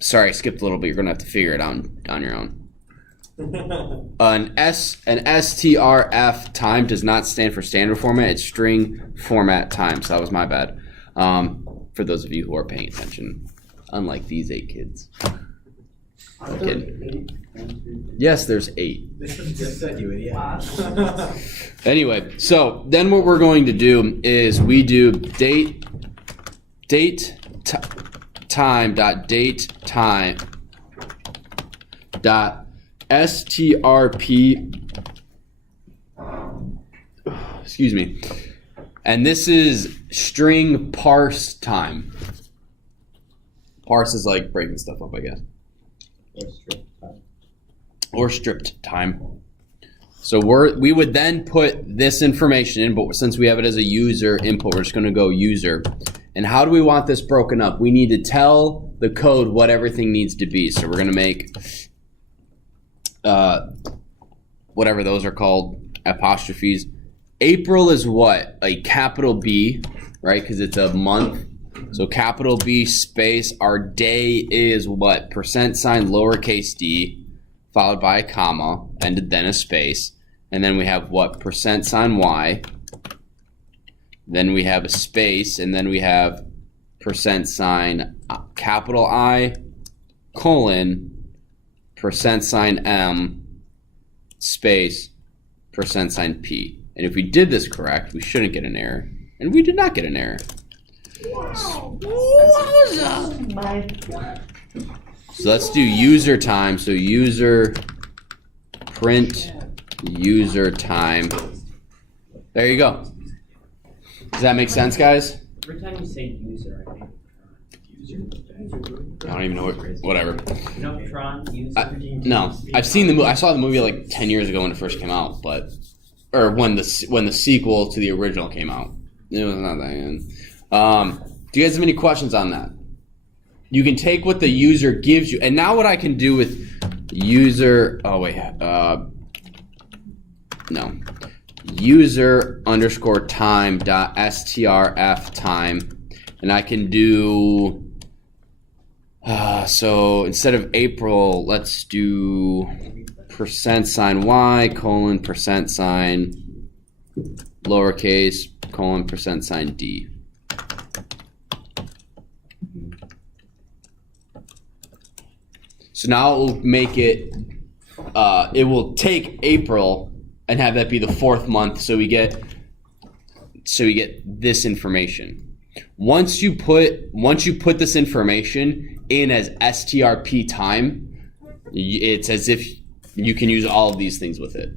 sorry, I skipped a little bit. You're gonna have to figure it out on your own. An strf time does not stand for standard format. It's string format time. So that was my bad. For those of you who are paying attention, unlike these 8 kids. I'm kidding. Yes, there's 8. Anyway, so then what we're going to do is we do date time dot strp, excuse me, and this is string parse time. Parse is like breaking stuff up, I guess. Or stripped time. So we would then put this information in, but since we have it as a user input, we're just going to go user. And how do we want this broken up? We need to tell the code what everything needs to be. So we're going to make whatever those are called, apostrophes. April is what? A capital B, right? Because it's a month. So capital B space. Our day is what? % lowercase d, followed by a comma, and then a space. And then we have what? % y. Then we have a space, and then we have % capital I, colon, % m, space, % p. And if we did this correct, we shouldn't get an error. And we did not get an error. Wow. So let's do user time. So user print user time. There you go. Does that make sense, guys? Every time you say user, I think I don't even know what, whatever. you know Tron user. No, I've seen the movie. I saw the movie like 10 years ago when it first came out, or when the sequel to the original came out. It was not that good. Do you guys have any questions on that? You can take what the user gives you, and now what I can do with user. Oh wait, no. User underscore time dot strf time, and I can do. So instead of April, let's do %y colon % lowercase colon % d. So now it will make it. It will take April and have that be the 4th month. So we get this information. Once you put this information in as strp time, it's as if you can use all of these things with it.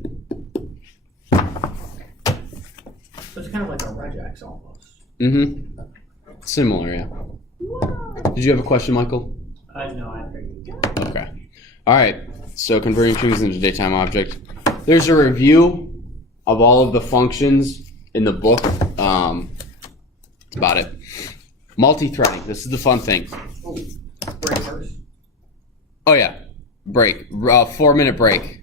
So it's kind of like a regex almost. Mm-hmm. Similar, yeah. Did you have a question, Michael? No, I figured. Okay. All right. So converting strings into daytime object. There's a review of all of the functions in the book. That's about it. Multi-threading. This is the fun thing. Oh, break first. Oh yeah. Break. 4-minute break.